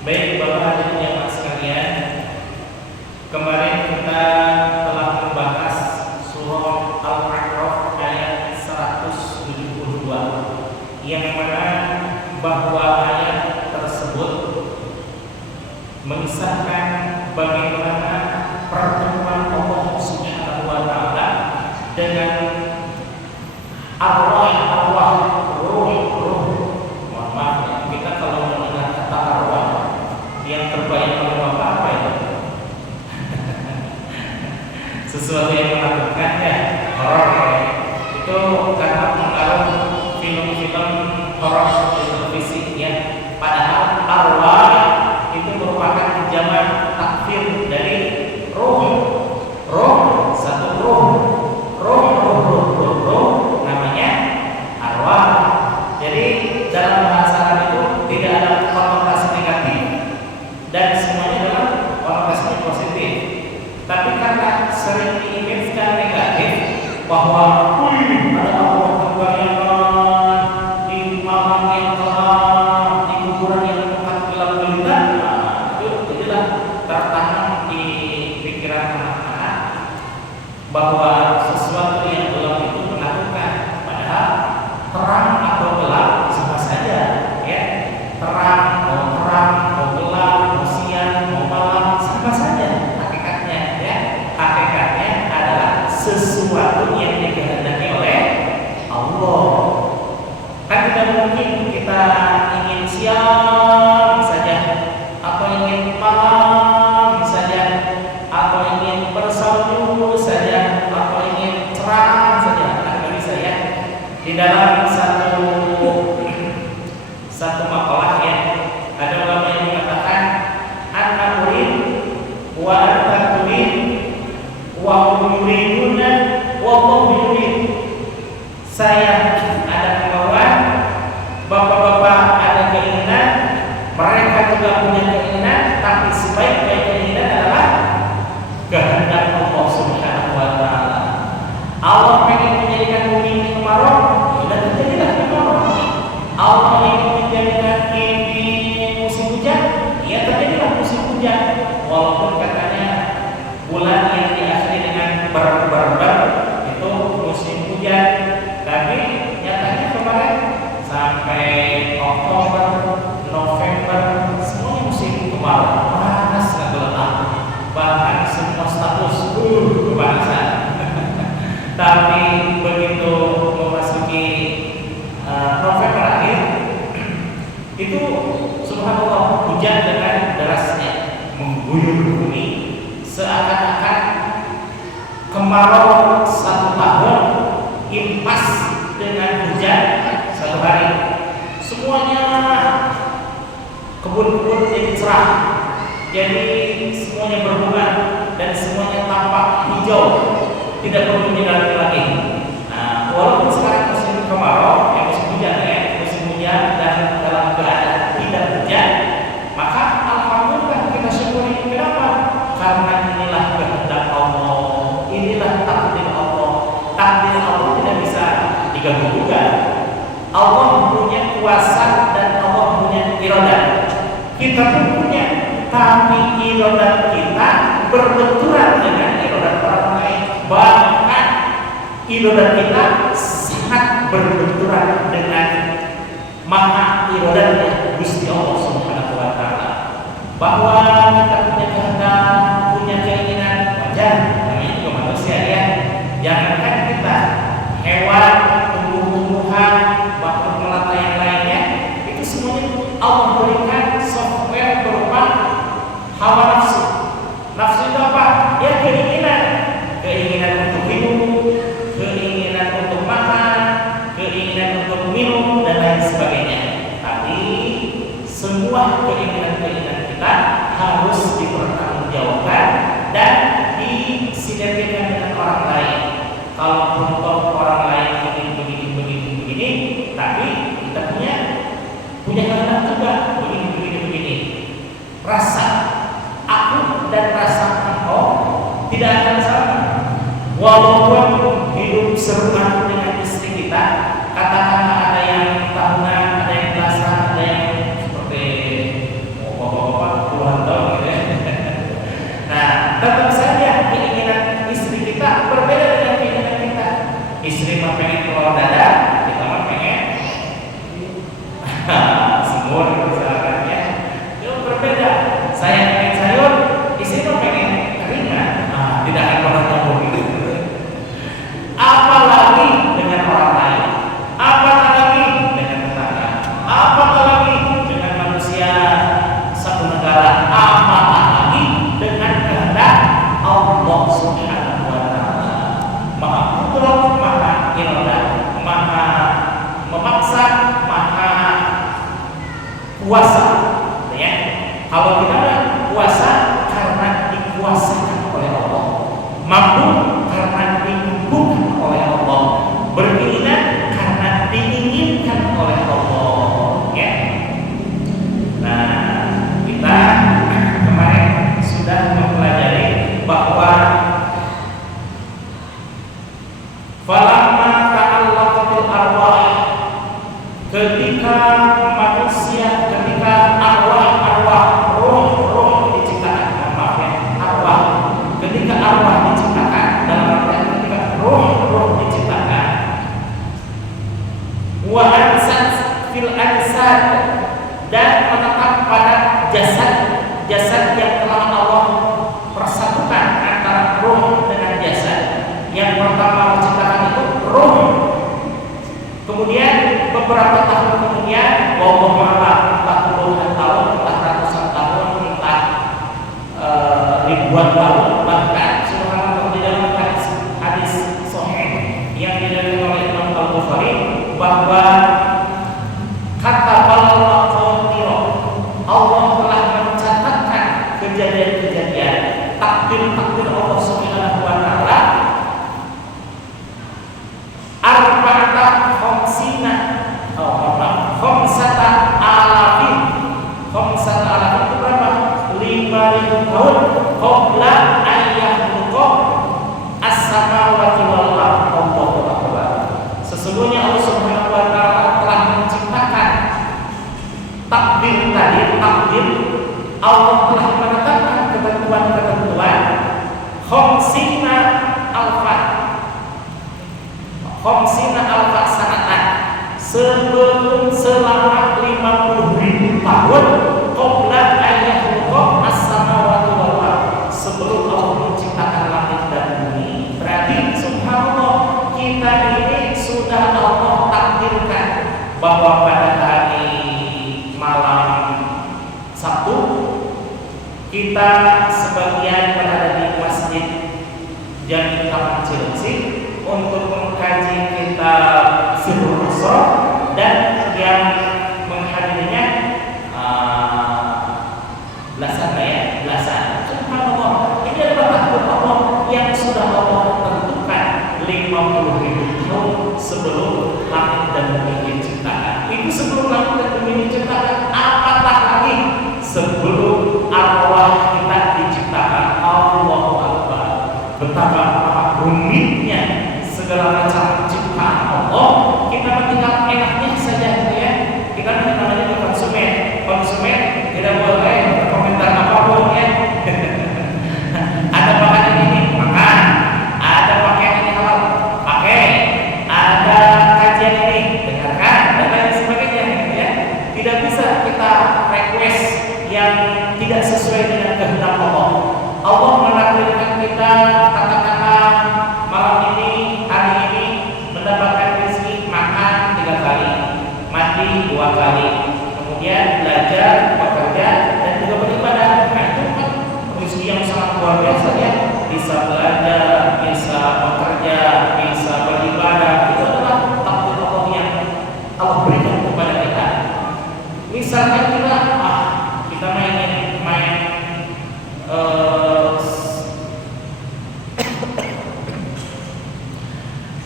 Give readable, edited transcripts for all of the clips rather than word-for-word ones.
Baik Bapak hadirin jamaah sekalian, kemarin kita telah membahas surah Al-A'raf ayat 172, yang mana bahwa ayat tersebut mengisahkan bagaimana pertemuan Allah Subhanahu wa taala dengan arwah-arwah, ruh-ruh. Mohon maaf ya, kita kalau mendengar kata arwah yang terbayang oleh Bapak apa itu? Sesuatu yang menakutkan ya, horor ya. Itu karena pengaruh film-film horor di televisi ya. Padahal arwah itu merupakan jamak takfir dari ruh. Ruh, satu ruh. Ruh namanya arwah. Jadi dalam bahasa Arab itu tidak ada konotasi negatif dan semuanya dalam konotasi positif. Tapi karena sering diimajinkan negatif bahwa ada Allah terbayangkan di malam yang kelam, di kuburan yang pekat gelap gulita, itu jadilah tertanam di pikiran anak-anak bahwa sesuatu yang gelap itu menakutkan. Padahal terang atau gelap sama saja, ya. Terang mau gelap, mau siang, mau malam sama saja hakikatnya, ya. Hakikatnya adalah sesuatu yang dikehendaki oleh Allah. Kan tidak mungkin kita ingin siang saja, atau ingin malam saja, atau ingin bersalju saja, atau ingin cerah saja. Kan nggak bisa ya. Di dalam satu makalah ya, ada ulama yang mengatakan ana urid wa anta turid wa hum yuriduna wallahu yurid. Saya ada kemauan, bapak-bapak ada keinginan, mereka juga punya keinginan, tapi sebaik-baik keinginan adalah kehendak Allah Subhanahu wa taala. Allah pengen menjadikan bumi ini kemarau, sudah terjadilah kemarau. Allah ingin menjadikan ini musim hujan, ya terjadilah musim hujan. Walaupun katanya bulan yang diakhiri dengan ber itu musim hujan, tapi nyatanya kemarin sampai Oktober, November semuanya musim kemarau, panas nggak berletak, bahkan semua status kepanasan. Tapi begitu memasuki November akhir, itu subhanallah hujan dengan derasnya mengguyur bumi, seakan-akan kemarau satu tahun impas dengan hujan satu hari. Semuanya kebun-kebun jadi cerah, jadi semuanya berbunga dan semuanya tampak hijau, tidak perlu menyadari lagi. Nah, walaupun sekarang musim kemarau, ya musim hujan ya, musim hujan dan dalam keadaan tidak hujan, maka alhamdulillah kita syukuri. Kenapa? Karena inilah kehendak Allah, inilah takdir Allah. Takdir Allah tidak bisa diganggu-gugat. Allah punya kuasa dan Allah punya iradah. Kita pun punya, tapi iradah kita berbenturan dengan iradah orang lain. Bahkan iradah kita sangat berbenturan dengan maha iradahnya Gusti Allah Subhanahu wa taala. Bahwa kita punya kehendak, punya keinginan, wajar, namanya juga manusia ya. Jangankan kita, hewan, tumbuh-tumbuhan, bahkan melata yang lainnya, itu semuanya Allah berikan software berupa hawa nafsu. Nafsu itu apa? Ya keinginan. Keinginan untuk hidup, keinginan untuk makan, keinginan untuk minum, dan lain sebagainya. Tapi semua keinginan-keinginan kita harus dipertanggungjawabkan dan disinergikan dengan orang lain. Kalau untuk orang lain begini, tapi kita punya kehendak juga begini. Rasa aku dan rasa engkau tidak akan sama. Walaupun hidup serumah dengan istri kita, katakanlah ada yang tahunan, ada yang belasan, ada yang seperti Kalau kita puasa karena dikuasakan oleh Allah, mampu karena dimampukan oleh Allah, berkeinginan karena diinginkan oleh Allah, ya. Nah, kita kemarin sudah mempelajari bahwa falamma ta'allaqatil arwah, ketika manusia, ketika arwah roh diciptakan, maaf ya, arwah, ketika arwah diciptakan, dalam artian ketika roh diciptakan, wa ansat fil ajsad, dan menetap pada jasad yang telah Allah persatukan antara roh dengan jasad. Yang pertama diciptakan itu roh. Kemudian beberapa tahun kemudian, wallahu a'lam, entah puluhan tahun, entah ratusan tahun, entah ribuan tahun, bahkan subhanallah, di dalam hadis sahih yang diriwayatkan oleh Imam Al-Bukhari bahwa kata Allah telah mencatatkan kejadian-kejadian, takdir Allah Subhanahu wa taala, arba'ata khamsina khamsata alafin itu berapa? 5.000 tahun qabla ayyahluqa as-samawati wal ardh. Allahu akbar. Sesungguhnya Allah Subhanahu wa taala telah menciptakan takdir Allah telah menetapkan ketentuan khamsina alfa sanatan, selama 50.000 tahun qabla ayyahluqa as-samawati wal ardh, sebelum Allah menciptakan langit dan bumi. Berarti subhanallah, kita ini sudah Allah takdirkan bahwa pada hari malam Sabtu kita sebagian berada di Masjid Jami Taman Cilengsi untuk mengkaji kitab Sirrul Asrar, dan yang menghadirinya belasan. Subhanallah, ini adalah takdir Allah yang sudah Allah tentukan 50.000 tahun sebelum langit dan bumi diciptakan. Itu sebelum langit dan bumi diciptakan, apatah lagi sebelum arwah kita diciptakan. Allahu Akbar. Betapa rumitnya segala macam ciptaan Allah. Kita tinggal enaknya saja, ya. Kita namanya konsumen tidak boleh berkomentar apapun, ya. Ada makanan ini makan, ada pakaian ini halal pakai, ada kajian ini dengarkan, dan lain sebagainya, ya. Tidak bisa kita request yang tidak sesuai dengan kehendak Allah. Allah menakdirkan kita, katakanlah malam ini, hari ini mendapatkan rezeki makan 3 kali, mandi 2 kali, kemudian belajar, bekerja, dan juga beribadah. Nah, itu kan rezeki yang sangat luar biasa, ya. Bisa belajar, bisa bekerja, bisa beribadah. Itu adalah takdir Allah yang Allah berikan kepada kita. Misalkan kita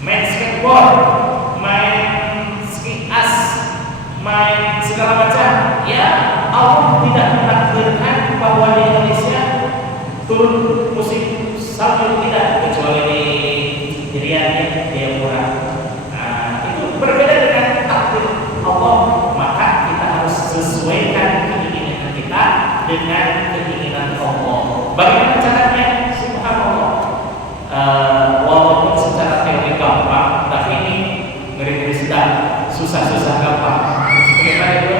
main skateboard, main ski as, main segala macam, ya. Allah tidak menakdirkan bahwa di Indonesia turun musim salju, tidak, kecuali di Riyadh, dia murah. Nah, itu berbeda dengan takdir Allah, maka kita harus sesuaikan keinginan kita dengan keinginan Allah. Bagaimana caranya? Subhanallah. Walaupun secara teori gampang, tapi ini ngeri-ngeri sedang, susah-susah gampang. Bagaimana itu?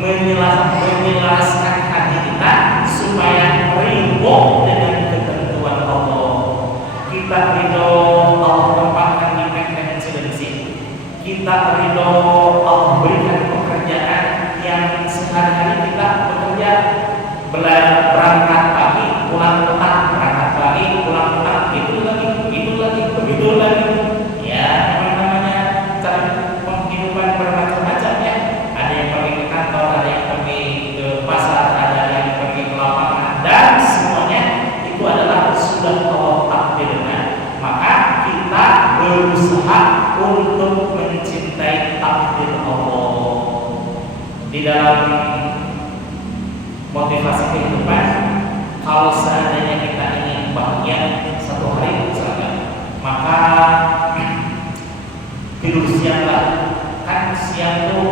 Menyelaraskan hati kita supaya ridho dengan ketentuan Allah. Kita ridho Allah tempatkan di PTN Cilengsi. Kita ridho Allah berikan pekerjaan yang sehari-hari kita bekerja, berangkat pagi, pulang petang, berangkat pagi, pulang petang, itu lagi, begitu lagi. Ya, namanya cara penghidupan bermacam-macam, ya. Ada yang pergi ke kantor, ada yang pergi ke pasar, ada yang berusaha untuk mencintai takdir Allah. Di dalam motivasi kehidupan, kalau seandainya kita ingin bahagia satu hari misalnya, maka tidur sianglah. Kan siang tuh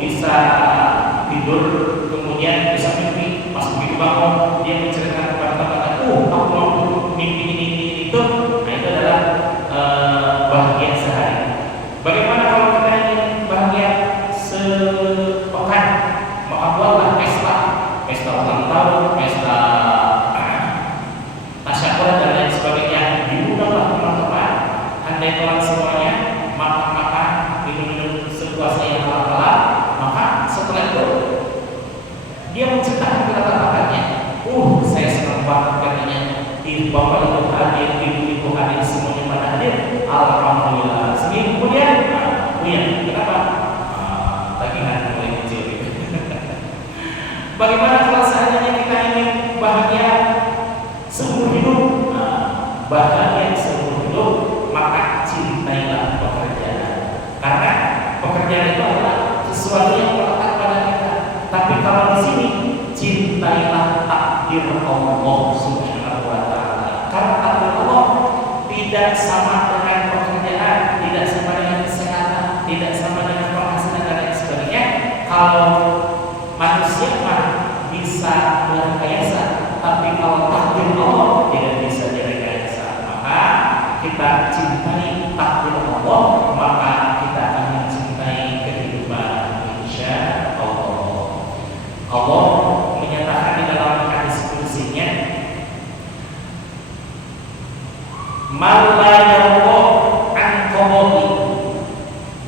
bisa tidur, kemudian bisa mimpi. Pas begitu bangun, dia menceritakan kepada teman-teman, aku mau mimpi ini itu. Nah, itu adalah bahagia sehari. Bagaimana kalau kita ingin bahagia sepekan? Maka buatlah pesta ulang tahun, pesta tasyakuran dan lain sebagainya. Diundanglah teman-teman, andai teman semuanya, makan-makan, minum-minum sepuasnya yang halal. Maka setelah itu dia menceritakan kata-katanya. Saya senang banget katanya. Bapak itu hadir, ibu itu hadir, semuanya pada hadir. Alhamdulillah. Seminggu kemudian, kenapa? Tagihan mulai kecil. Bagaimana kalau seandainya kita ingin bahagia seumur hidup? Bahagia seumur hidup, maka cintailah pekerjaan. Karena pekerjaan itu adalah sesuatu yang melekat pada kita. Tapi kalau di sini, cintailah takdir Allah Subhanahu wa Ta'ala. Karena takdir Allah tidak sama dengan pekerjaan, tidak sama dengan kesehatan, tidak sama dengan penghasilan dan lain sebagainya. Kalau manusia mah bisa direkayasa, tapi kalau takdir Allah tidak bisa direkayasa. Maka kita cintai takdir Allah, maka kita akan mencintai kehidupan insya Allah. Allah menyatakan di dalam hadis qudsinya, "Man la yarda an qadai."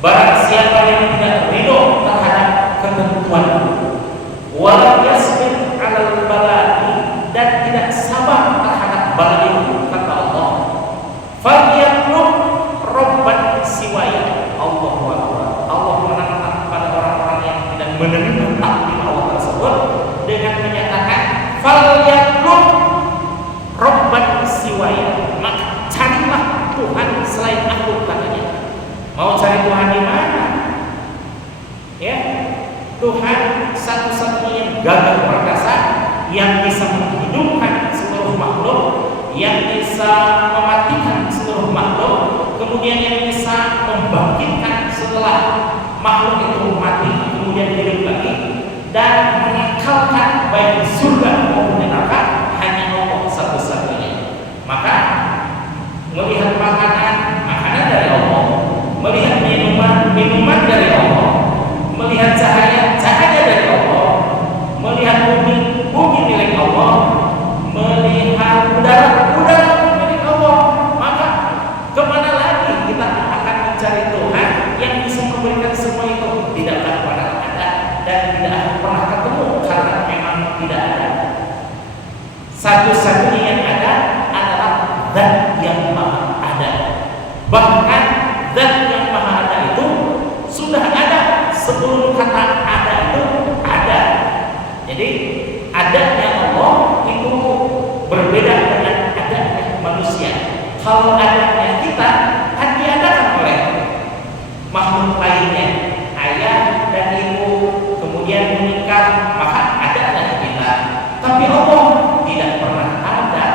Barang siapa yang tidak ridho terhadap ketentuan, wa yasbir 'alal bala'i, dan tidak sabar terhadap bala itu, kata Allah, falyatlub rabban siwaya. Allahu akbar. Allah menantang kepada orang-orang yang tidak menerima takdir Allah tersebut dengan menyatakan falyatlub rabban siwaya. Maka carilah Tuhan selain aku, katanya. Mau cari Tuhan di mana? Ya, Tuhan satu-satunya yang gagah perkasa, yang bisa menghidupkan seluruh makhluk, yang bisa mematikan seluruh makhluk, kemudian yang bisa membangkitkan setelah makhluk itu mati, kemudian hidup lagi, dan mengekalkan baik di surga maupun di neraka, hanya Allah satu-satunya. Maka melihat makanan dari Allah, melihat minuman dari Allah, melihat cahaya dari Allah, melihat bumi milik Allah, melihat udara milik Allah. Maka kemana lagi kita akan mencari Tuhan yang bisa memberikan semua itu? Tidak akan pernah ada dan tidak akan pernah ketemu, karena memang tidak ada. Satu-satunya yang ada adalah Zat yang Maha Ada. Bahkan Zat yang Maha Ada itu sudah ada sebelum kata ada itu ada. Jadi adanya Allah itu berbeda dengan adanya manusia. Kalau adanya kita kan diadakan oleh makhluk lainnya, ayah dan ibu, kemudian menikah, maka adanya kita. Tapi Allah tidak pernah ada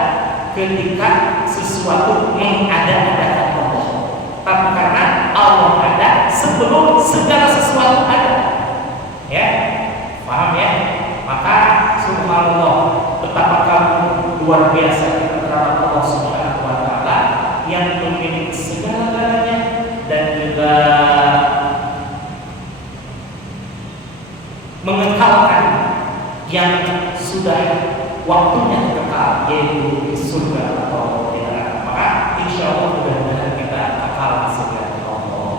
ketika sesuatu mengada-adakan Allah. Tapi karena Allah ada sebelum segala sesuatu ada. Ya, paham ya? Maka subhanallah, betapa kamu luar biasa kita terhadap Allah Subhanahu wa Ta'ala yang memiliki segala-galanya dan juga mengekalkan yang sudah waktunya kekal, yaitu di surga atau di neraka. Maka insya Allah mudah-mudahan kita kekal di surga Allah.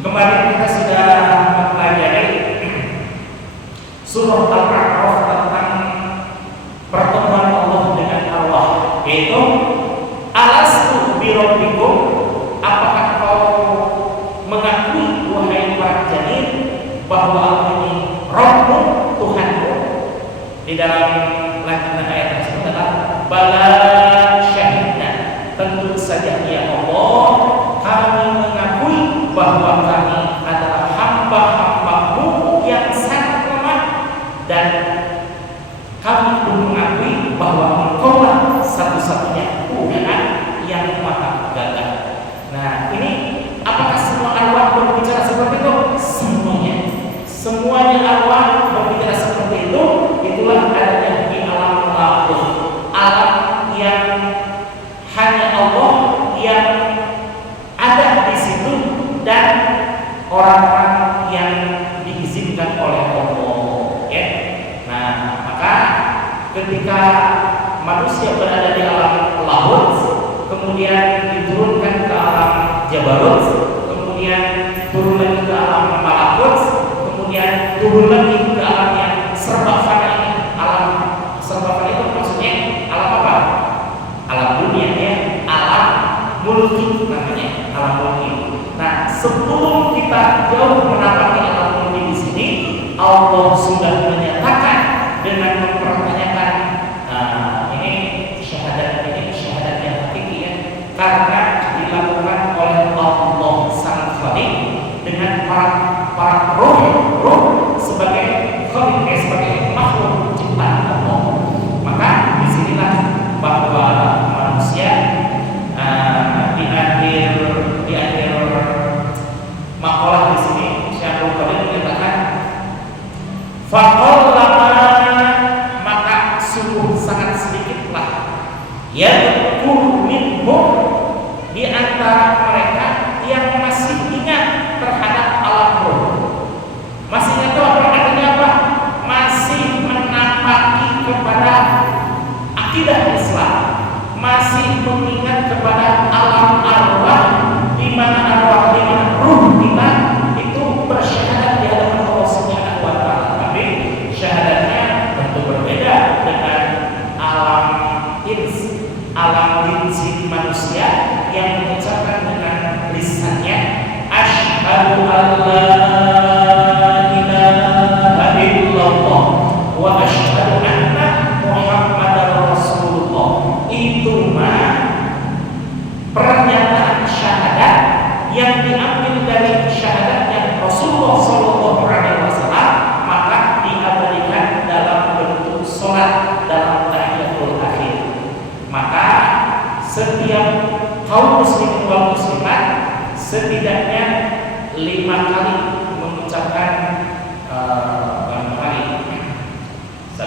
Kemarin kita sudah mempelajari surah Al-A'raf tentang pertemuan Allah dengan Allah, yaitu alastu birabbikum, apakah kau mengakui wahai para janin bahwa aku ini Rabbmu, Tuhanmu? Di dalam lanjutan ayat tersebut adalah bala syahidna, tentu saja ya Allah kami bahwa Engkaulah satu-satunya Tuhan yang maha gagah. Nah, ini apakah semua arwah berbicara seperti itu? Semuanya arwah berbicara seperti itu. Itulah adanya di alam malakut, alam yang hanya Allah yang ada di situ dan orang-orang yang diizinkan oleh Allah. Ya. Nah, maka ketika manusia berada di alam lahut, kemudian diturunkan ke alam jabarut, kemudian turun lagi ke alam malakut, kemudian turun lagi ke alam yang serba fana ini. Alam serba fana itu maksudnya alam apa? Alam dunia ya, alam mulki namanya, alam mulki. Nah, sebelum kita jauh menapaki alam mulki di sini, Allah sudah menyatakan dengan mempertanyakan ini syahadat yang hakiki ya, karena dilakukan oleh Allah Sang Khalik dengan para roh sebagai khalik, sebagai makhluk ciptaan Allah. Maka disinilah bahwa manusia di akhir makalah di sini Syekhul Qadir menyatakan faqallama, maka sungguh sangat sedikitlah yadkur minhum, di antara mereka yang masih ingat terhadap alam roh. Masih ingat itu artinya apa? Masih menapaki kepada akidah Islam, masih mengingat kepada alam arwah, di mana ruh kita itu bersyahadat di hadapan Allah Subhanahu wa taala. Tapi syahadatnya tentu berbeda dengan alam jin manusia yang mengucapkan dengan lisannya asyhadu an la ilaha illallah wa asyhadu anna muhammadar rasulullah. Itu mah pernyataan syahadat yang diambil dari syahadatnya Rasulullah sallallahu alaihi wasallam, maka diabadikan dalam bentuk salat dalam tahiyatul akhir. Maka setiap kaum muslimin wal muslimat setidaknya 5 kali mengucapkan berapa kali? 1,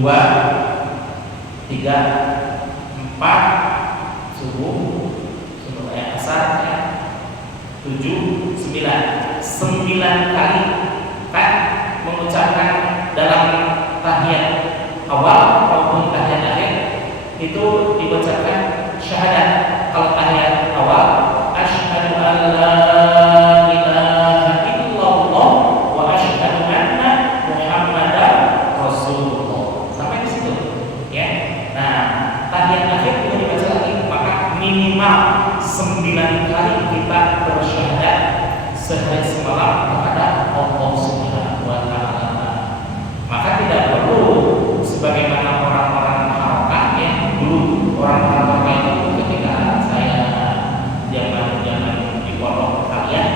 2, 3, 4 subuh ayat asar ya, 7, 9 kali kan mengucapkan dalam tahiyat awal maupun tahiyat akhir itu dibacakan syahadat. Kalau tahiyat awal asyhadu an la ilaha illallah wa asyhadu anna muhammadar rasulullah, sampai di situ ya. Nah, tahiyat akhir itu dibaca lagi, maka minimal 9 kali kita bersyahadat sehari semalam kepada Allah Subhanahu wa taala. Maka tidak perlu sebagaimana orang-orang Makkah yang dulu orang-orang Makkah itu ketika saya zaman di pondok kalian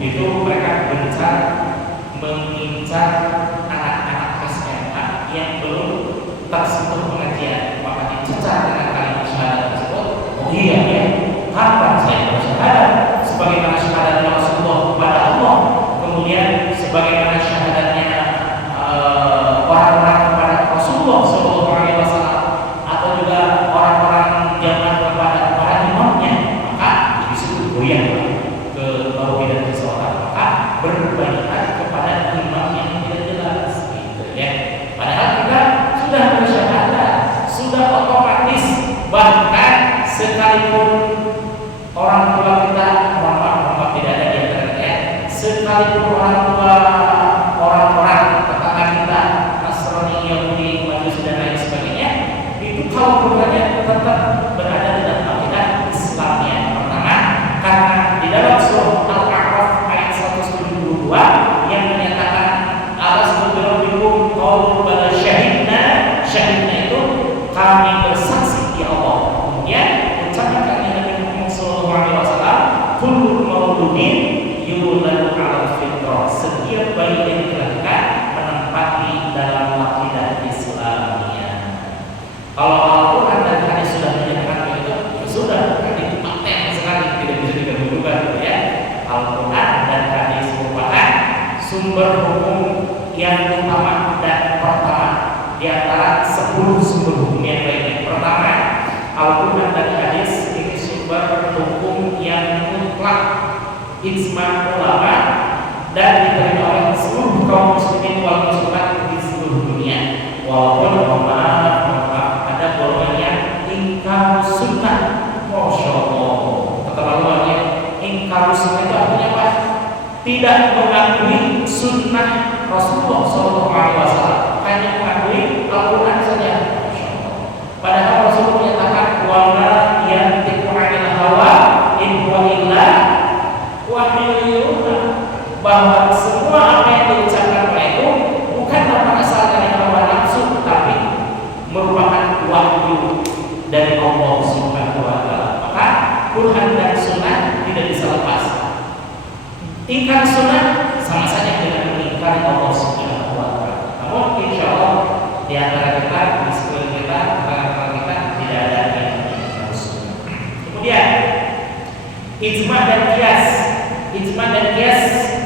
itu mereka gencar mengincar anak-anak SMA yang belum tersentuh pengajian, maka dicecar dengan kalimat syahadat tersebut. Oh iya ya, kapan saya bersyahadat sebagaimana syahadatnya Rasulullah kepada Allah, kemudian sebagaimana syahadatnya orang-orang kepada Rasulullah sallallahu alaihi wasallam, atau juga orang-orang zaman kepada para imamnya, maka di situ goyah ke tauhid dan sholat, maka berbaikat kepada imam yang tidak jelas gitu ya. Padahal kita sudah bersyahadat sumber hukum yang utama dan pertama di antara 10 sumber hukum yang lainnya. Pertama, Al-Quran dan hadis ini sumber hukum yang mutlak, ijma ulama dan diterima oleh seluruh kaum muslimin wal muslimat di seluruh dunia. Walaupun mohon maaf ada golongan yang ingkar sunnah. Masya Allah, keterlaluannya. Ingkar sunnah itu artinya apa? Tidak mengakui sunnah Rasulullah SAW, hanya mengakui Al-Quran saja. Padahal Rasulullah menyatakan wala yantiqu 'anil hawa in huwa illa wahyun yuha, bahwa semua apa yang diucapkan olehku bukanlah berasal dari hawa nafsu, tapi merupakan wahyu dari Allah Subhanahu wa taala. Maka Quran dan sunnah tidak bisa lepas. Ingkar sunnah sama saja dengan mengingkari Allah Subhanahu wa taala. Namun insyaallah di antara kita, di sekeliling kita, antara kita tidak ada yang mengingkari sunnah. Kemudian ijma dan qiyas. Ijma dan qiyas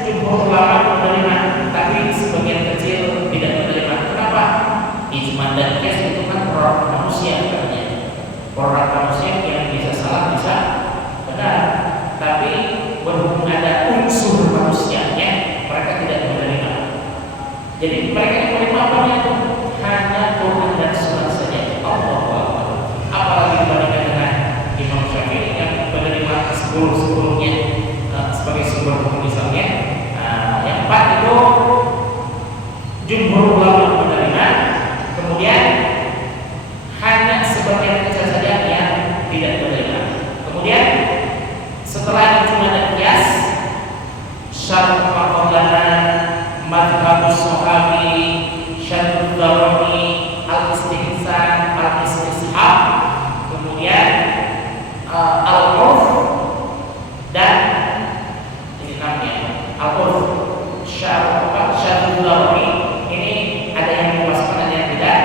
jumhur ulama menerima, tapi sebagian kecil tidak menerima. Kenapa? Ijma dan qiyas itu kan produk manusia katanya. Produk manusia yang bisa salah, bisa benar. Tapi berhubung ada unsur manusianya, mereka tidak menerima. Jadi mereka yang menerima apa itu? Hanya Quran dan sunnah saja. Allah. Apalagi dibandingkan dengan Imam Syafi'i yang menerima 10-10-nya sebagai sumber hukum misalnya. Yang 4 itu jumhur ulama menerima. Kemudian hanya sebagian kecil saja yang tidak menerima. Kemudian setelah ijma dan qiyas, syarh maqalana madhhabus sahabi, syarh darani, al-istihsan, al-istishab, kemudian al-urf dan ini namanya al-urf, syarh darani. Ini ada yang memasukkan, ada yang tidak.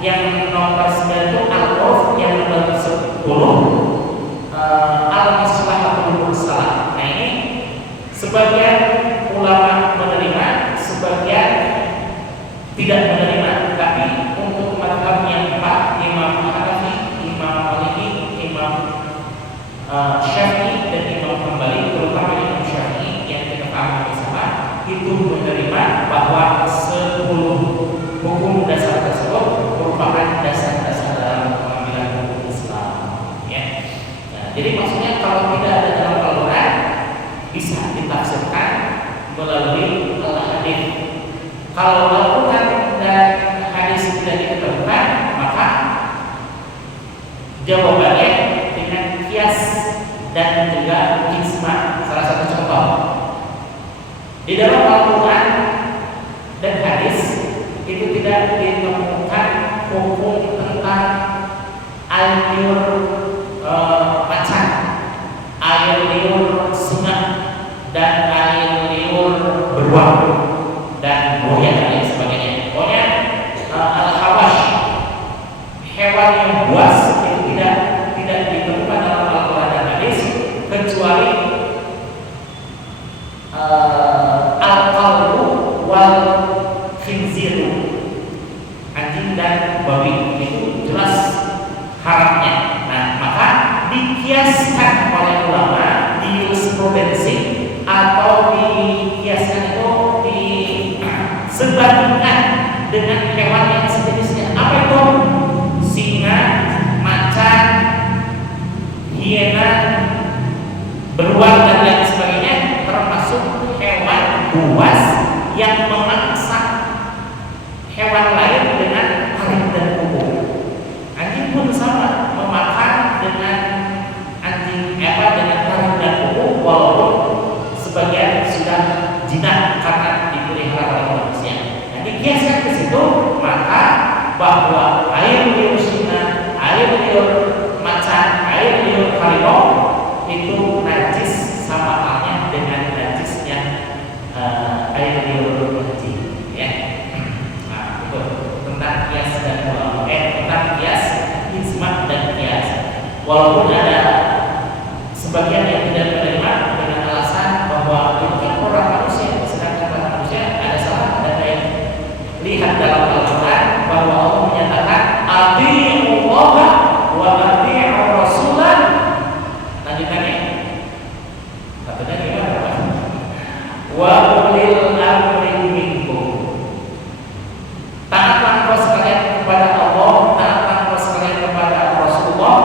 Yang nomor 9 itu al-urf, yang nomor 10 al-maslahatul mursalah. Nah ini sebagian ulama menerima, sebagian tidak menerima. Tapi untuk mazhab yang 4, Imam Hanafi, Imam Maliki, Imam Syafi'i dan Imam Hambali, terutama Imam Syafi'i yang kita pahami bersama, itu menerima bahwa 10 hukum dasar tersebut merupakan dasar-dasar dalam pengambilan hukum Islam. Ya. Jadi maksudnya kalau tidak ada dalam Al-Quran, bisa ditafsirkan melalui al-hadis. Kalau Al-Quran dan hadis tidak ditemukan, maka jawabannya dengan qiyas dan juga ijma. Salah satu contoh di dalam Al-Quran dan hadis itu tidak ditemukan hukum tentang air liur macan, air liur sungai, dan air liur beruang dan buaya dan lain sebagainya. Pokoknya al-hawash, hewan yang buas, itu tidak ditemukan dalam Al-Quran dan hadis, kecuali al-qalbu wal khinziru, anjing dan babi, itu jelas haramnya. Nah, maka dikiaskan oleh ulama di jurisprudensi atau dikiaskan itu disebandingkan dengan hewan yang sejenisnya. Apa itu? Singa, macan, hiena, beruang dan lain sebagainya, termasuk hewan buas yang memangsa hewan lain dengan taring dan kuku. Anjing pun sama, memakan dengan anjing dengan taring dan kuku, walaupun sebagian sudah jinak karena dipelihara oleh manusia. Nah, dikiaskan ke situ, maka bahwa air liur sungai, air liur macan, air liur harimau itu najis sama halnya dengan najisnya air liur anjing. Ya. Nah, itu tentang kias dan tentang kias, ijma dan kias. Walaupun ada sebagian yang tidak menerima dengan alasan bahwa itu kan orang manusia, sedangkan orang manusia lihat dalam Al-Quran bahwa Allah menyatakan atii'ullah wa atii'ur rasulah. Lanjutannya katanya gimana Pak? Wa ulil amri minkum. Taatlah engkau sekalian kepada Allah, taatlah engkau sekalian kepada Rasulullah,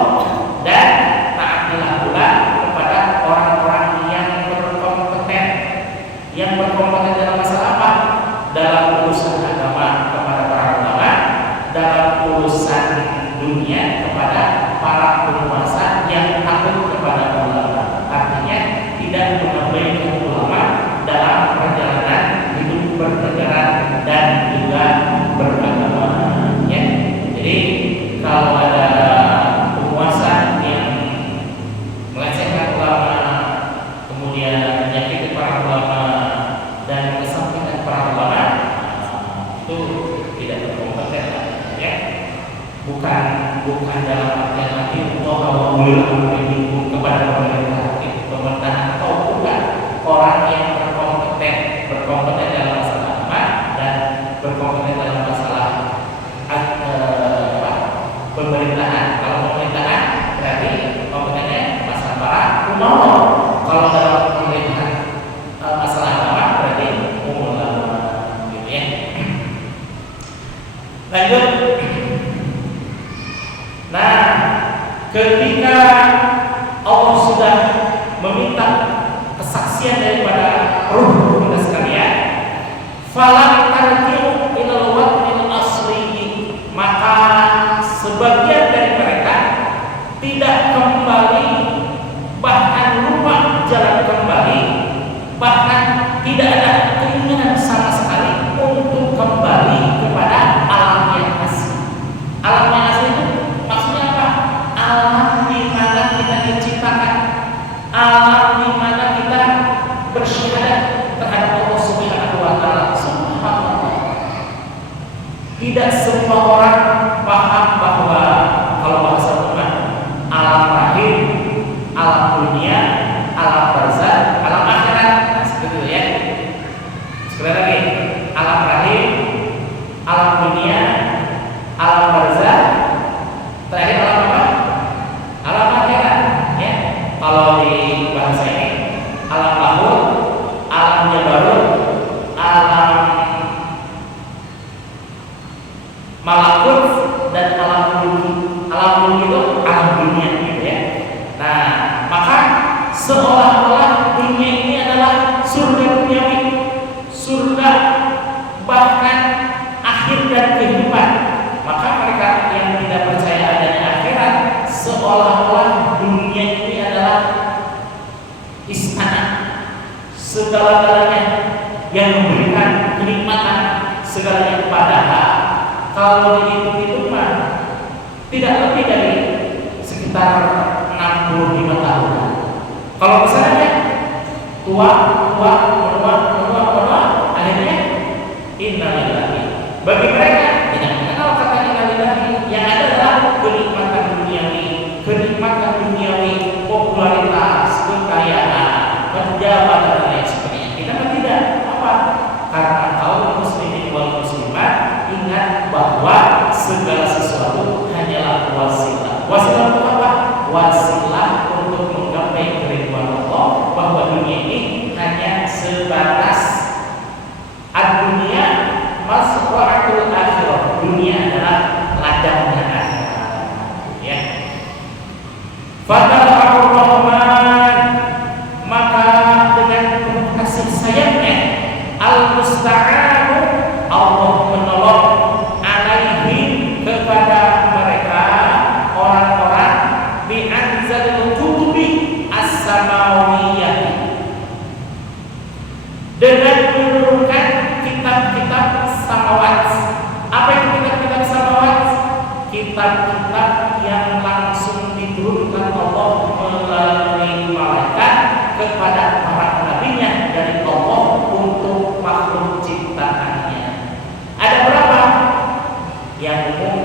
dan taatilah pula kepada orang-orang yang berkompeten. Yang berkompeten dalam masalah apa? Dalam urusan agama kepada para ulama, dalam urusan dunia kepada para penguasa yang takut kepada ulama. Artinya tidak mengabaikan ulama dalam perjalanan hidup bernegara dan juga beragama. Ya. Jadi kalau ada penguasa yang melecehkan ulama, kemudian menyakiti para ulama dan mengesampingkan para ulama, itu tidak berkompeten, ya. Bukan dalam artian nanti Allah mengirimkan kepada pemerintahan atau bukan orang yang berkompeten dalam masalah agama dan berkompeten dalam masalah pemerintahan. Kalau pemerintahan berarti kompetennya masalah para ulama. Kalau dalam pemerintahan masalah agama berarti umum gitu ya. Lanjut. Nah, ketika Allah sudah meminta kesaksian daripada ruh kita sekalian, fala tarji'u ilal waqtil asli, maka sebagian dari mereka tidak kembali, bahkan lupa jalan kembali, bahkan tidak ada keinginan sama sekali untuk kembali kepada alam yang asli. Alam yang asli itu maksudnya apa? Alam di mana kita diciptakan, alam di mana kita bersyahadat terhadap Allah Subhanahu wa taala. Subhanallah. Tidak semua orang paham bahwa kalau bahasa umum alam rahim, alam dunia, alam barzah, alam akhirat. Nah, seperti itu ya. Sekali lagi, alam rahim, alam dunia, alam barzah, terakhir alam apa? Alam akhirat. Ya. Kalau di bahasa ini, alam lahir, alam jabarut, alam malakut, dan alam mulki. Alam mulki itu alam dunia, gitu ya. Nah, maka seolah-olah dunia ini adalah surga duniawi, surga bahkan akhir dan kehidupan. Maka mereka yang tidak percaya adanya akhirat, seolah-olah dunia ini adalah istana segala-galanya yang memberikan kenikmatan segalanya. Padahal kalau dihitung-hitung mah tidak lebih dari sekitar 65 tahun. Kalau misalnya tua, akhirnya innalillahi. Bagi mereka tidak mengenal kata innalillahi, yang ada adalah kenikmatan duniawi, popularitas, kekayaan, pejabat dan lain sebagainya. Kita tidak apa? Karena kaum muslimin wal muslimat ingat bahwa segala sesuatu hanyalah wasilah. Wasilah untuk apa? Wasilah untuk menggapai keridhaan Allah, bahwa dunia ini hanya sebatas ad-dunya masra'atul akhirah. Dunia adalah ladangnya akhirat. Ya. Fatallahu Rahman, maka dengan kasih sayangnya al-musta'anu, Allah menolong alaihim, kepada mereka orang-orang bi anzalil kutubi as-samawiyah, dengan menurunkan kitab-kitab samawat. Apa itu kitab-kitab samawat? Kitab-kitab yang langsung diturunkan Allah melalui malaikat kepada para nabinya dari Allah untuk makhluk ciptaannya. Ada berapa? Yang umum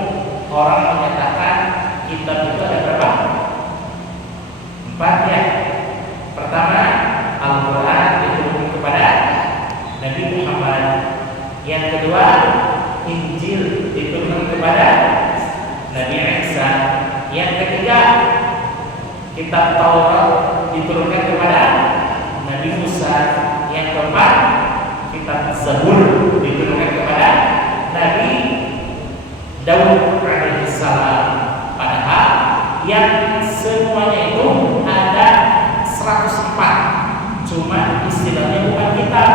orang menyatakan kitab itu ada berapa? 4 ya. Pertama, Al-Quran diturunkan kepada Nabi Muhammad. Yang kedua, Injil diturunkan kepada Nabi Isa. Yang ketiga, kitab Taurat diturunkan kepada Nabi Musa. Yang keempat, kitab Zabur diturunkan kepada Nabi Daud alaihissalam. Padahal yang semuanya itu ada 104, cuma istilahnya bukan kitab.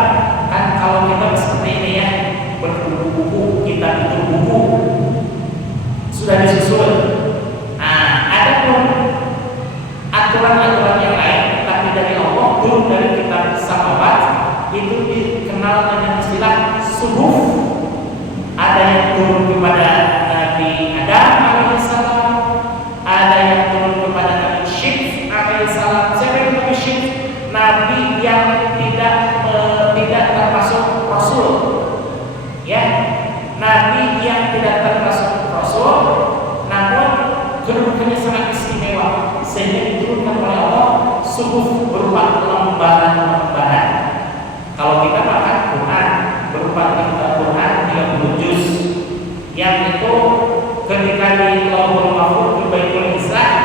Kan kalau kita seperti ini ya, berbuku-buku, kitab itu buku sudah disusun. Nah, ada pun aturan-aturan yang lain, tapi dari Allah turun dari kitab samawat, itu dikenal dengan istilah suhuf. Ada yang turun kepada Nabi Adam alaihissalam, ada yang turun kepada Nabi Syekh alaihissalam. Siapa itu Nabi Syekh? Nabi yang tidak termasuk Rasul, ya, Nabi yang tidak termasuk Rasul, namun kedudukannya sangat istimewa sehingga diturunkan oleh Allah suhuf berupa lembaran-lembaran. Kalau kita makan Quran berupa Quran 30 juz, yang itu ketika di Lauhul Mahfuz di Baitul Izza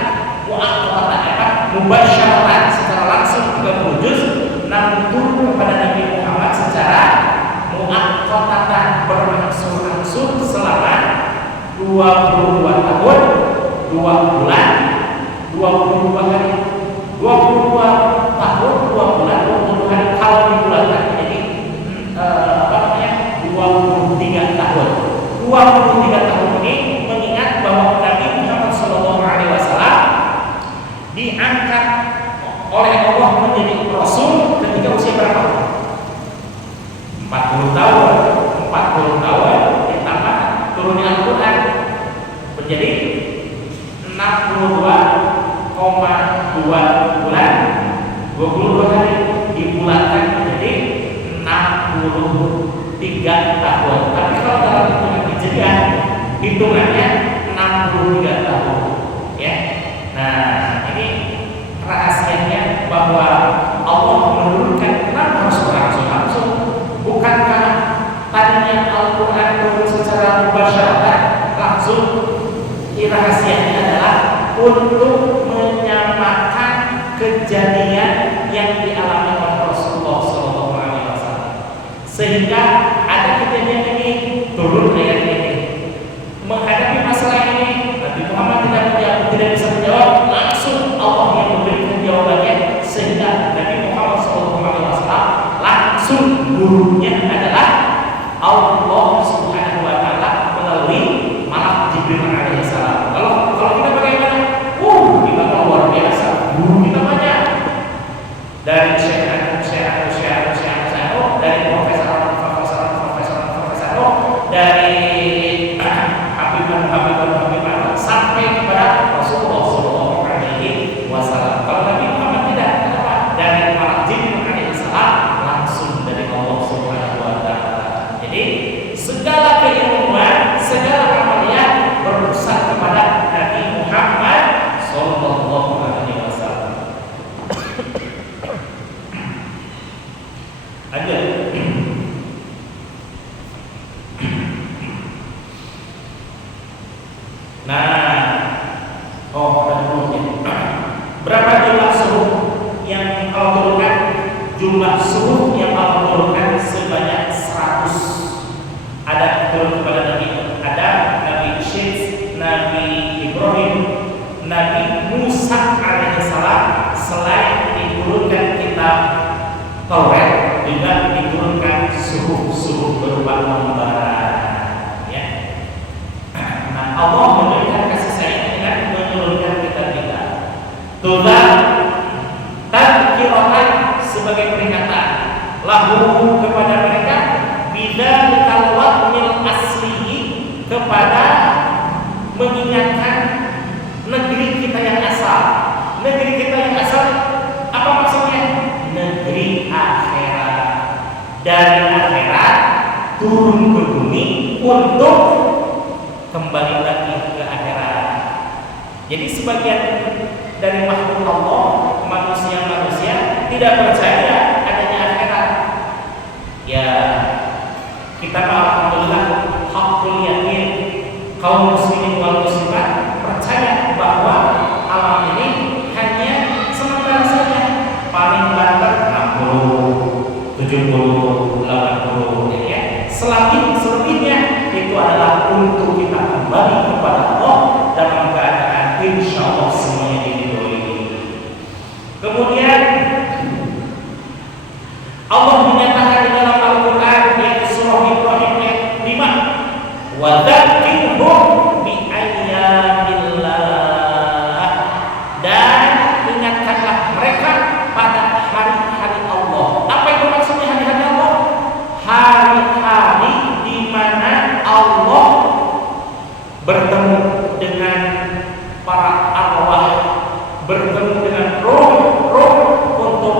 mubasyaratan secara langsung 30 juz, namun turun kepada Nabi Muhammad secara muaqqatan berangsur-angsur selama 22 tahun 2 bulan 22 hari, 22 tahun 2 bulan 20 hari kalau dibulatkan jadi 23 tahun. 23 tahun ini mengingat bahwa Nabi Muhammad SAW diangkat oleh Allah menjadi Rasul ketika usia berapa? 40 tahun. 40 tahun ditambah turunnya Al-Quran menjadi 62,2 bulan 22 hari dibulatkan menjadi 63 tahun. Tapi kalau dalam hitungan Hijriah hitungannya 63 tahun, ya. Nah, ini rahasianya bahwa Allah menurunkan. Kenapa harus berangsur-angsur? Bukankah tadinya Al-Quran turun secara mubasyaratan langsung? Rahasianya adalah untuk menyamakan kejadian yang dialami oleh Rasulullah SAW, sehingga ada kejadian ini turun ayat ini. Menghadapi masalah ini Nabi Muhammad tidak bisa menjawab langsung, Allah yang memberikan jawabannya, sehingga Nabi Muhammad SAW langsung gurunya adalah Allah Subhanahu wa Ta'ala melalui malaikat Jibril alaihissalam. Kalau kita bagaimana? Kita luar biasa, guru kita banyak, dari syekh, dari profesor, dari Habibah sampai kepada Rasulullah SAW. Kalau Nabi Muhammad tidak, kenapa? Dari malaikat Jibril alaihissalam langsung dari Allah Subhanahu wa Ta'ala. Jadi segala keilmuan, segala amalan berpusat kepada Nabi Muhammad Sallallahu Alaihi Wasallam. Lanjut. Berapa jumlah suhuf yang Allah turunkan? Jumlah suhuf yang Allah turunkan sebanyak 100. Ada turun kepada Nabi Adam, Nabi Syekh, Nabi Ibrahim, Nabi Musa alaihissalam. Selain diturunkan kitab Taurat, juga diturunkan suhuf-suhuf berupa lembaran. Ya. Nah, Allah memberikan kasih sayang dengan menurunkan kitab-kitab. Tuhan tadzkiratan sebagai peringatan lahu kepada mereka, bidzal waqtil aslihi, kepada mengingatkan negeri kita yang asal. Negeri kita yang asal apa maksudnya? Negeri akhirat. Dari akhirat turun ke bumi untuk kembali lagi ke akhirat. Jadi sebagian dari makhluk Allah, manusia-manusia tidak percaya adanya akhirat. Ya, kita alhamdulillah hakul kaum muslimin wal muslimat percaya bahwa alam ini hanya sementara saja, paling banter 60, 70, 80 ya. Selebihnya itu adalah untuk kita kembali kepada Allah dalam keadaan insya Allah semuanya diridhoi. Kemudian Allah menyatakan di dalam Al-Quran yaitu surah Ibrahim ayat 5, wa dzakirhum bi ayyamillah, dan ingatkanlah mereka pada hari-hari Allah. Apa itu maksudnya hari-hari Allah? Hari-hari di mana Allah bertemu dengan para arwah, bertemu dengan roh-roh untuk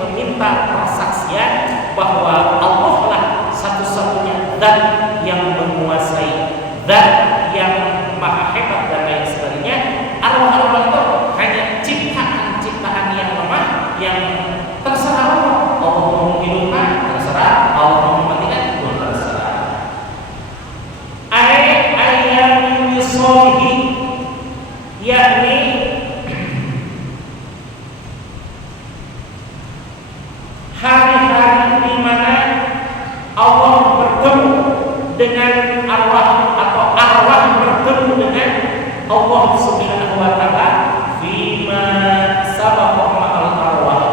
meminta persaksian bahwa Allah lah satu-satunya zat yang menguasai, zat yang maha hebat dan lain sebagainya. Arwah-arwah itu hanya ciptaan-ciptaan yang lemah yang terserah Allah. Allah mau menghidupkan terserah, Allah mau mematikan pun terserah. Ayat solihin, yakni hari-hari di mana Allah bertemu dengan arwah atau arwah bertemu dengan Allah Subhanahu wa taala fima sabaqa ma'al arwah,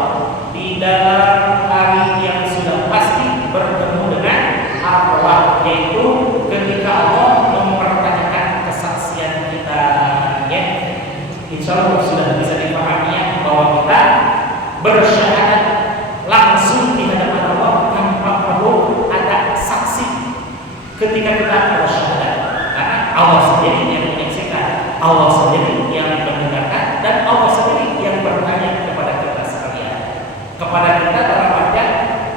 di dalam hari yang sudah pasti bertemu dengan arwah, yaitu ketika Allah mempertanyakan kesaksian kita ya. Insyaallah sudah bisa dipahami ya bahwa kita bersyahadat langsung di hadapan Allah tanpa perlu ada saksi ketika kita bersyahadat, karena Allah sendiri yang menyaksikan, Allah sendiri yang mendengarkan, dan Allah sendiri yang bertanya kepada kita sekalian. Kepada kita dalam artian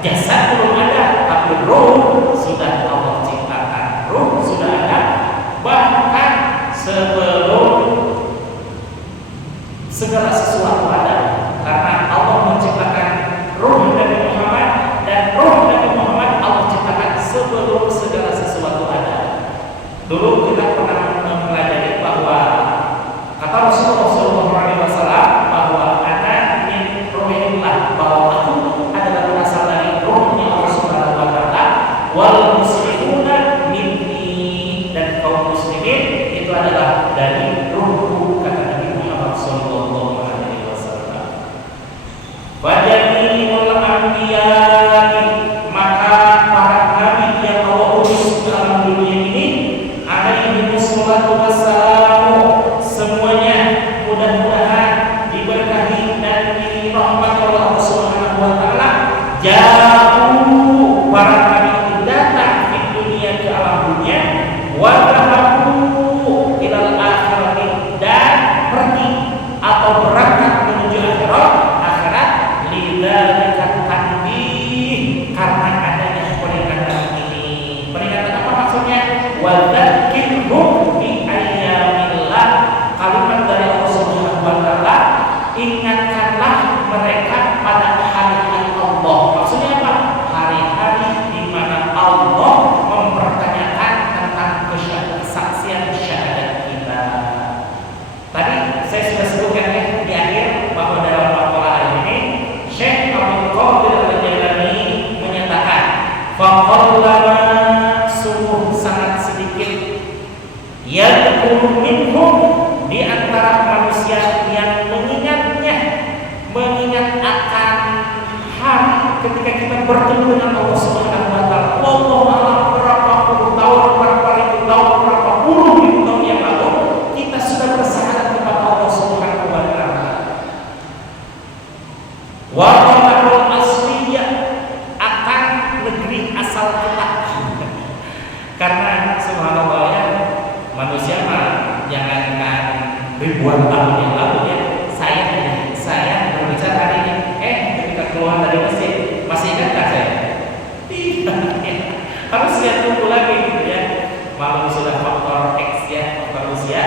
jasad belum ada, tapi roh sudah Allah ciptakan, roh sudah ada bahkan sebelum segala sesuatu ada, karena Allah menciptakan ruh Nabi Muhammad, dan ruh Nabi Muhammad Allah ciptakan sebelum segala sesuatu ada. Dulu kita pernah mempelajari bahwa kata Rasulullah SAW bahwa ana min ruhillah, bahwa aku adalah berasal dari ruhnya Allah Subhanahu wa taala, wal muslimuna minni, dan kaum muslimin itu adalah dari ruhku, kata Nabi Muhammad sallallahu alaihi wasallam. Wajibul anbiya, maka para nabi yang Allah utus dalam dunia ini alaihi wassalatu wassalamu, semuanya mudah-mudahan diberkahi dan dirahmati oleh Allah Subhanahu wa taala, jauh para nabi itu datang di dunia ke alam dunia, wa dhahabu ilal akhirati, dan pergi atau berangkat menuju akhirat, lidzalika tanbih, karena adanya peringatan ini. Peringatan apa maksudnya? Wa dzakirhum bi ayyamillah, kalimat dari Allah Subhanahu wa taala, ingatkanlah mereka pada hari-hari Allah. Maksudnya apa? Hari-hari di mana Allah mempertanyakan tentang kesaksian syahadat kita. Tadi saya sudah sebutkan ya di akhir bahwa dalam maqalah ini Syekh Abdul Qadir Al-Jailani menyatakan faqallama, sungguh sangat sedikit, yadhkuru minhum, di antara manusia yang mengingat akan hari ketika kita bertemu dengan Allah Subhanahu wa taala. Wallahu a'lam, berapa puluh tahun, berapa ribu tahun, berapa puluh ribu tahun yang lalu kita sudah bersyahadat kepada Allah Subhanahu wa taala. Wa qamarul asliyah, akan negeri asal kita. Karena subhanallah ya, manusia mah jangankan ribuan tahun yang lalu ya, saya berbicara hari ini, ketika keluar dari masjid, masih ingatkah saya? Tidak ya. Harus lihat tunggu lagi gitu ya. Maklum sudah faktor X ya, faktor usia.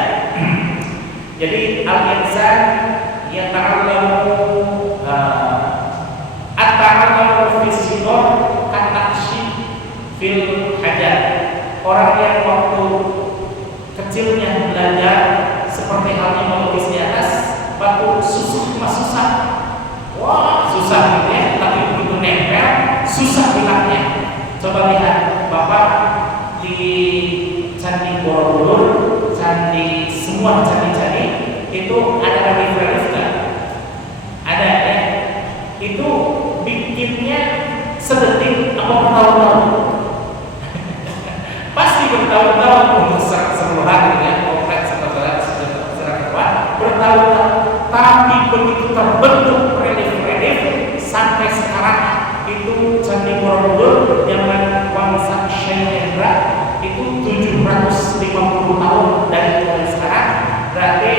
Jadi al-insan yang ta'allamu at-ta'allamu fi sighar ka'akshi fil hajar. Orang yang waktu kecilnya belajar seperti halnya melukis di atas batu, susah, wah susah gitu ya, tapi begitu nempel susah hilangnya. Coba lihat Bapak di Candi Borobudur, semua candi-candi itu ada relief kan? Ada ya? Itu bikinnya sedetik apa bertahun-tahun? Pasti bertahun-tahun untuk keseluruhan ya, kompleks secara bertahun-tahun. Tapi begitu terbentuk relief sampai sekarang itu Candi Borobudur zaman Wangsa Syailendra itu 750 tahun dari mulai sekarang, berarti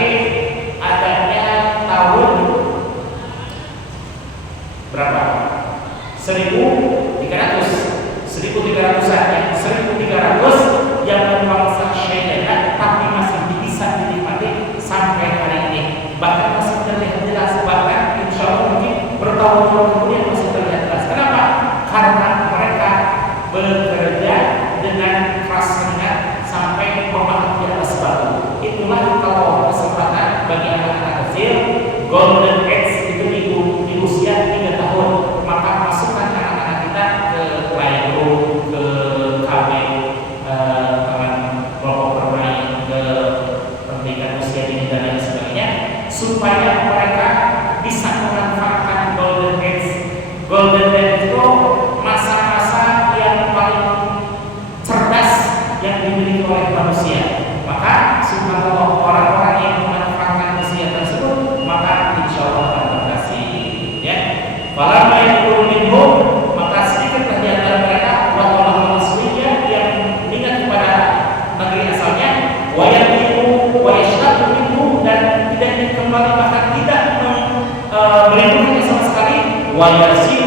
adanya tahun berapa? 1300-an ya, 1300 zaman Wangsa Syailendra, tapi masih bisa dinikmati sampai hari ini. Bahkan masih terlihat jelas, bahkan insya Allah mungkin bertahun-tahun kemudian masih terlihat jelas. Kenapa? Karena mereka bekerja dengan keras semangat sampai memahat di atas batu. Itulah kalau kesempatan bagi anak-anak kecil, golden age itu di usia 3 tahun, maka masukkan anak-anak kita ke playgroup, ke KB, taman kelompok bermain, ke pendidikan usia dini dan lain sebagainya, supaya mereka bisa memanfaatkan golden age. Golden age itu masa-masa yang paling cerdas yang dimiliki oleh manusia. Maka subhanallah, orang-orang yang memanfaatkan usia tersebut maka insya Allah akan berkasih ya. Falamma yakulu minhum, maka sedikitlah di antara mereka wa muslimnya yang ingat kepada negeri asalnya, wa yaqimu wa yashtaqu minhu, dan tidak ingin kembali, bahkan tidak melindunginya sama sekali, wa yasi